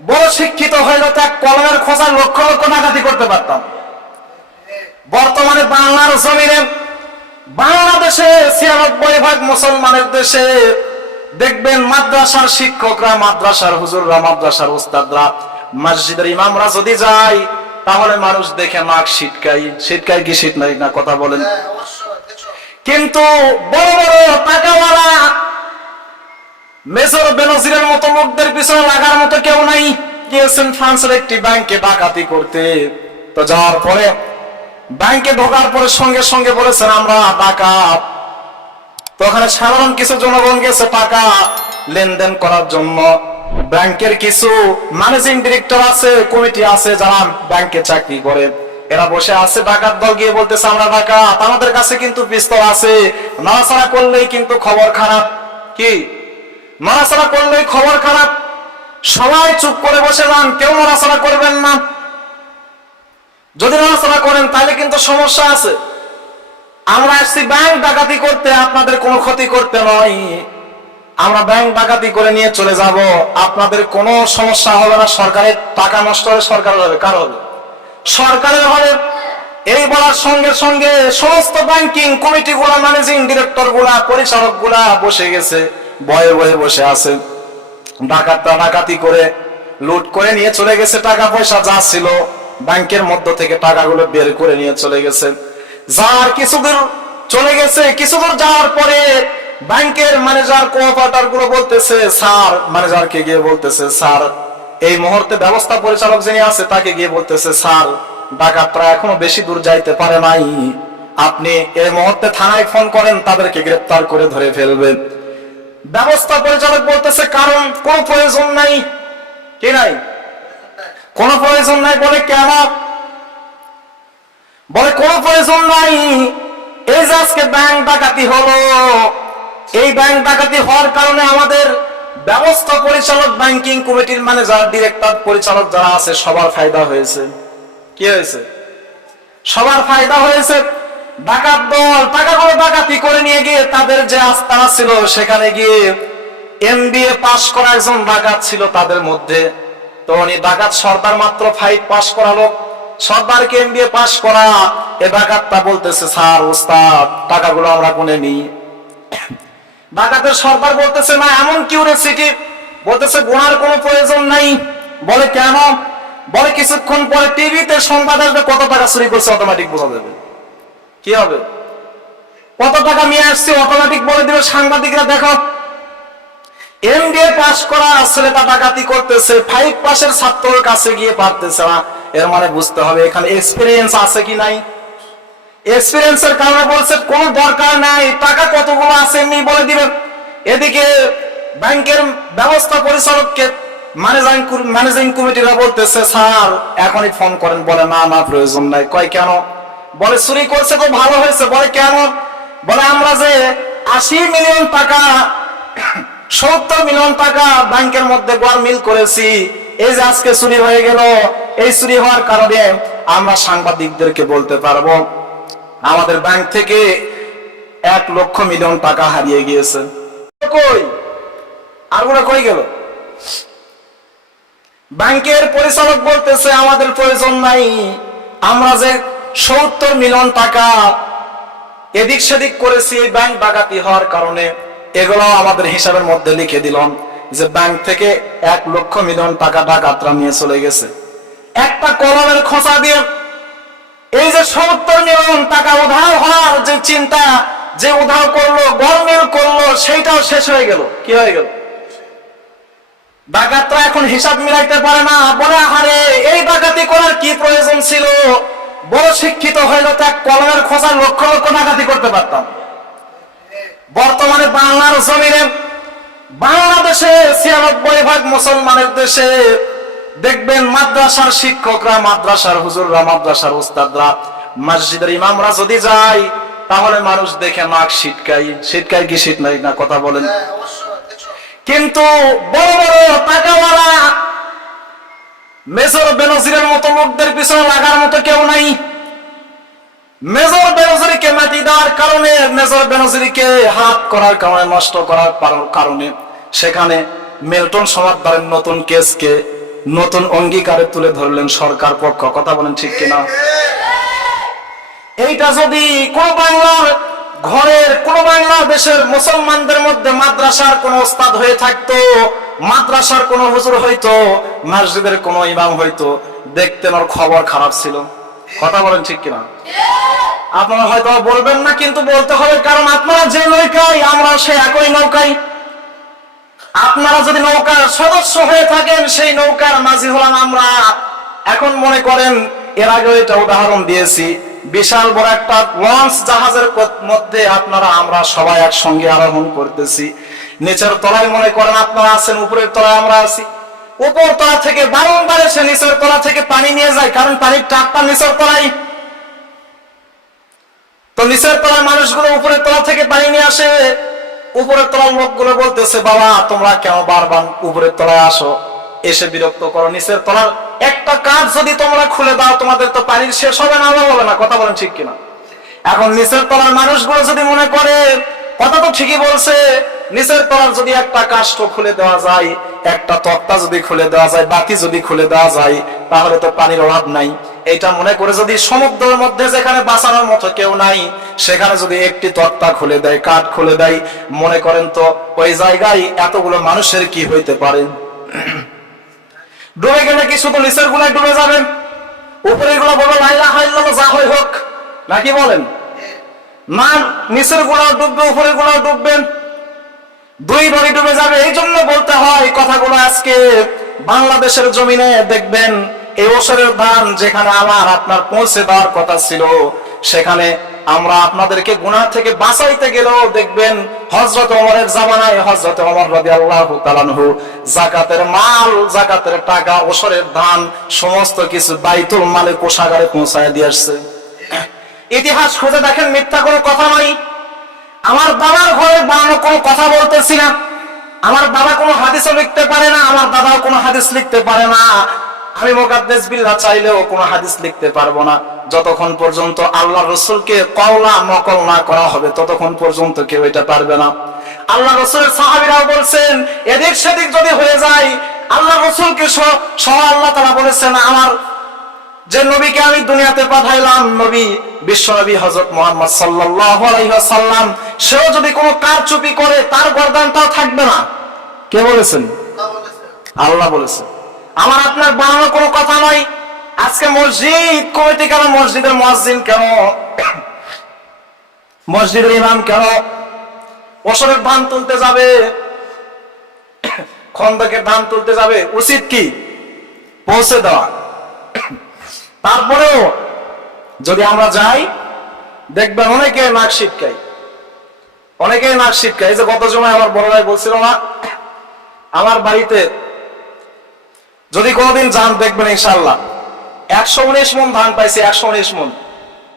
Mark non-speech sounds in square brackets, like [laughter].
বড় শিক্ষিত হইলে তো এক কলমের খোঁজার লক্ষ লক্ষ ডাকাতি করতে পারতাম। বর্তমানে বাংলার জমিনে বাংলাদেশে ছিয়ানব্বই ভাগ মুসলমানের দেশে দেখবেন মাদ্রাসার শিক্ষকরা মাদ্রাসার হুজুররা মাদ্রাসার উস্তাদরা মসজিদের ইমামরা যদি যায় তাহলে মানুষ দেখে নাক শীতকাই শীতকাই কি শীত নাই না? কথা বলেন। কিন্তু বড় বড় টাকাওয়ালা মেজর বেনজিরের মতো লোকদের পিছনে লাগার মতো কেউ নাই। গিয়েছেন ফ্রান্সের একটি ব্যাংকে ডাকাতি করতে। তো যাওয়ার পরে ব্যাংকে ঢোকার পরে সঙ্গে সঙ্গে বলেছেন, আমরা টাকা। তো ওখানে সাধারণ কিছু জনগণ গেছে টাকা লেনদেন করার জন্য। ব্যাংকের কিছু ম্যানেজিং ডিরেক্টর আছে, কমিটি আছে যারা ব্যাংকে চাকরি করে। এরা বসে আছে, ডাকাত দল গিয়ে বলতেছে, আমরা ডাকাত, আমাদের কাছে কিন্তু পিস্তল আছে। নাড়াচাড়া করলেই কিন্তু খবর খারাপ। কি? নড়াচড়া করলেই খবর খারাপ। সবাই চুপ করে বসে যান, কেউ নড়াচড়া করবেন না। যদি নড়াচড়া করেন, তাহলে কিন্তু সমস্যা আছে। আমরা আসছি ব্যাংক ডাকাতি করতে, আপনাদের কোনো ক্ষতি করতে নয়। আমরা ব্যাংক ডাকাতি করে নিয়ে চলে যাব। আপনাদের কোনো সমস্যা হবে না, সরকারের টাকা নষ্ট হলে সরকারের হবে, কার হবে? সরকারের হবে। এই বলার সঙ্গে সঙ্গে সমস্ত ব্যাংকিং কমিটি গুলা ম্যানেজিং ডিরেক্টরগুলা পরিচালকগুলা বসে গেছে। বয়ে বয়ে বসে আছে। ডাকাতটা ডাকাতি করে লুট করে নিয়ে চলে গেছে। টাকা পয়সা যা ছিল ব্যাংকের মধ্য থেকে টাকাগুলো বের করে নিয়ে চলে গেছে। যার কিছু দূর চলে গেছে, কিছু দূর যাওয়ার পরে ব্যাংকের ম্যানেজার কোঅপারেটরগুলো বলতেছে, স্যার, ম্যানেজারকে গিয়ে বলতেছে, স্যার, এই মুহূর্তে ব্যবস্থা পরিচালক যিনি আছে তাকে গিয়ে বলতেছে, স্যার, ডাকাতরা এখনও বেশি দূর যাইতে পারে নাই। আপনি এই মুহূর্তে থানায় ফোন করেন, তাদেরকে গ্রেপ্তার করে ধরে ফেলবেন। ব্যবস্থা পরিচালক বলতেছে, কারণ কোনো প্রয়োজন নাই। কি নাই? কোনো প্রয়োজন নাই বলে কেন? বলে, কোনো প্রয়োজন নাই। এই যে আজকে ব্যাংক ডাকাতি হলো, এই ব্যাংক ডাকাতি হওয়ার কারণে আমাদের ব্যবস্থা পরিচালক ব্যাংকিং কমিটির ম্যানেজার ডিরেক্টর পরিচালক যারা আছে, সবার ফায়দা হয়েছে। কি হয়েছে? সবার ফায়দা হয়েছে ডাকাত দল, টাকা টাকাগুলো ডাকাতি করে নিয়ে গিয়ে তাদের যে আস্তানা ছিল, সেখানে গিয়ে এমবিএ পাশ করা একজন ডাকাত ছিল তাদের মধ্যে। তো উনি ডাকাত সর্দার মাত্র ফাইভ পাশ করালো সর্দারকে এমবিএ পাশ করা, এ ডাকাতটা বলতেছে, স্যার, ওস্তাদ, টাকাগুলো আমরা কোনে নিই। ডাকাতের সর্দার বলতেছে, না, এমন কিউরিয়াসিটি বলতেছে, গোনার কোনো প্রয়োজন নাই। বলে, কেন? বলে, কিছুক্ষণ পরে টিভিতে সংবাদ আসবে, কত টাকা চুরি করছে অটোমেটিক বোঝা যাবে। কি হবে? কত টাকা নিয়ে আসছে? অটোমেটিক বলে দিবে সাংবাদিকরা দেখো। এমবিএ পাস করা ছেলেটা ডাকাতি করতেছে ফাইভ পাসের ছাত্রের কাছে গিয়ে পারতেছে না এর মানে বুঝতে হবে, এখানে এক্সপিরিয়েন্স আছে কি নাই? এক্সপিরিয়েন্সের কারণে বলছে, কোনো দরকার নাই, টাকা কতগুলো আছে এমনি বলে দিবেন এদিকে ব্যাংকের ব্যবস্থা পরিচালককে ম্যানেজিং ম্যানেজিং কমিটিরা বলতেছে, স্যার, এখনই ফোন করেন, বলে না না, প্রয়োজন নাই। কয়, কেন? বলে চুরি করছে তো ভালো হয়েছে, বলে কেন? বলে আমরা যে আশি মিলিয়ন টাকা, [coughs] সত্তর মিলিয়ন টাকা ব্যাংকের মধ্যে গড়মিল করেছি, এই যে আজকে চুরি হয়ে গেল, এই চুরি হওয়ার কারণে আমরা সাংবাদিকদেরকে বলতে পারব, আমাদের ব্যাংক থেকে এক লক্ষ মিলিয়ন টাকা হারিয়ে গিয়েছে। কই? আরগুলো কই গেল? ব্যাংকের পরিচালক বলতেছে, আমাদের প্রয়োজন নাই, আমরা যে সত্তর মিলিয়ন টাকা এদিক সেদিক করেছি এই ব্যাংক ডাকাতি হওয়ার কারণে। এগুলো আমাদের হিসাবের মধ্যে লিখে দিলাম যে ব্যাংক থেকে এক লক্ষ মিলিয়ন টাকা ডাকাতরা নিয়ে চলে গেছে। একটা কলমের খোঁচা দিয়ে এই যে সত্তর মিলিয়ন টাকা উধার হওয়ার যে চিন্তা, যে উধার করল, গরমিল করল, সেইটাও শেষ হয়ে গেল। কি হয়ে গেল? ডাকাতরা এখন হিসাব মিলাইতে পারে না। বলে, আহারে, এই ডাকাতি করার কি প্রয়োজন ছিল? বড় শিক্ষিত হইলে তো এক কলমের খোঁজার লক্ষ লক্ষ ডাকাতি করতে পারতাম। বর্তমানে বাংলার জমিনে বাংলাদেশে ছিয়ানব্বই ভাগ মুসলমানের দেশে দেখবেন মাদ্রাসার শিক্ষকরা মাদ্রাসার হুজুররা মাদ্রাসার উস্তাদরা মসজিদের ইমামরা যদি যায় তাহলে মানুষ দেখে নাক শীতকাই শীতকাই কি শীত নাই না কথা বলেন। কিন্তু বড় বড় টাকাওয়ালা মেজর বেনজিরের মতো লোকদের পিছনে লাগার মতো কেউ নাই। মেজর বেনজিরিকে মাটি দেওয়ার কারণে, মেজর বেনজিরিকে হাত করার কারণে, নষ্ট করার কারণে সেখানে মিল্টন সমাদদারের নতুন কেসকে নতুন অঙ্গীকারে তুলে ধরলেন সরকার পক্ষ। কথা বলেন ঠিক কিনা? এইটা যদি কোন বাংলার ঘরের, কোন বাংলাদেশের মুসলমানদের মধ্যে মাদ্রাসার কোন ওস্তাদ হয়ে থাকতো মাদ্রাসার কোন হুজুর হইতো, মসজিদের কোন ইমাম হইতো, দেখতেন ওর খবর খারাপ ছিল। কথা বলেন ঠিক কিনা? আপনারা হয়তো বলবেন না, কিন্তু বলতে হবে, কারণ আপনারা যে নৌকায়, আমরা সে একই নৌকায়। আপনারা যদি নৌকার সদস্য হয়ে থাকেন, সেই নৌকার মাঝি হলাম আমরা। এখন মনে করেন, এর আগে এটা উদাহরণ দিয়েছি, বিশাল বড় একটা লঞ্চ জাহাজের মধ্যে আপনারা, আমরা সবাই একসঙ্গে আরোহণ করতেছি। নিচের তলায় মনে করেন আপনারা আছেন, উপরের তলায় আমরা আছি। উপর তলা থেকে বারংবার এসে নিচের তলা থেকে পানি নিয়ে যায়, কারণ পানির টাপটা নিচের তলায়। তো নিচের তলার মানুষগুলো উপরের তলা থেকে পানি নিয়ে আসে। উপরের তলার লোকগুলো বলতেছে, বাবা, তোমরা কেন বারবার উপরের তলায় আসো? এসে বিরক্ত করো। নিচের তলার একটা কাজ যদি তোমরা খুলে দাও, তোমাদের তো পানির শেষ হবে না হবে না। কথা বলেন ঠিক কিনা? এখন নিচের তলার মানুষগুলো যদি মনে করে, কথা তো ঠিকই বলছে নিচের তলার যদি একটা কাষ্ঠ খুলে দেওয়া যায়, একটা তক্তা যদি খুলে দেওয়া যায়, বাতি যদি খুলে দেওয়া যায়, তাহলে তো পানির অভাব নাই। এটা মনে করে যদি সমুদ্রের মধ্যে যেখানে বাঁচানোর মতো কেউ নাই, সেখানে যদি একটি তক্তা খুলে দেয়, কাঠ খুলে দেয়, মনে করেন তো ওই জায়গায় এতগুলো মানুষের কি হইতে পারে? ডুবে গেলে কি শুধু নিচের গুলায় ডুবে যাবেন? উপরেরগুলো বলো লাইলা হাইল্লাহ যা হয় হোক। নাকি বলেন? না, নিচের গুলাও ডুববে, উপরের গুলাও ডুববেন। দুই বাড়ি ডুবে যাবে এই জন্য বলতে হয় কথাগুলো আজকে বাংলাদেশের জমিনে দেখবেন, এই বছরের ধান যেখানে আমার আপনার পৌঁছে দেওয়ার কথা ছিল, সেখানে আমরা আপনাদেরকে গুনাহ থেকে বাঁচাইতে গেলেও দেখবেন হজরত অমরের জামানায় হজরত ওমর রাদিয়াল্লাহু তাআলাহু জাকাতের মাল জাকাতের টাকা ওসরের ধান, সমস্ত কিছু বাইতুল মালে কোষাগারে পৌঁছায় দিয়ে আসছে। ইতিহাস খুঁজে দেখেন মিথ্যা কোনো কথা নয়। আমার বাবার ঘরে বানানো কোনো কথা বলতেছি না। আমার বাবা কোনো হাদিসও লিখতে পারে না, আমার দাদাও কোনো হাদিস লিখতে পারে না। আমি মোকাদ্দেস বিল্লাহ চাইলেও কোনো হাদিস লিখতে পারব না। যতক্ষণ পর্যন্ত আল্লাহ রসুলকে কওলা নকল না করা হবে, ততক্ষণ পর্যন্ত কেউ এটা পারবে না। আল্লাহ রসুলের সাহাবিরাও বলছেন, এদিক সেদিক যদি হয়ে যায়, আল্লাহ রসুলকে সহ আল্লাহ তারা বলেছেন, আমার যে নবীকে আমি দুনিয়াতে পাঠাইলাম নবী বিশ্ব নবী হজরত মোহাম্মদ আলাইহি সেও যদি কোনো কারচুপি করে তার গর্দানটাও থাকবে না। কে বলেছেন? আল্লাহ বলেছেন। আমার আপনার বানানো কোনো কথা নয়। আজকে মসজিদ কমিটি কেন? মসজিদের মসজিদ কেন? মসজিদের ইমাম কেন? ওসরের ধান তুলতে যাবে খন্দকের ধান তুলতে যাবে উচিত কি? পৌঁছে দেওয়া। তারপরেও যদি আমরা যাই, দেখবেন অনেকে নাক শিটকাই অনেকে নাক শিটকাই এই যে গত সময় আমার বড় ভাই বলছিল না, আমার বাড়িতে যদি কোনোদিন যান, দেখবেন ইনশাল্লাহ একশো উনিশ মন ধান পাইছে, একশো উনিশ মন।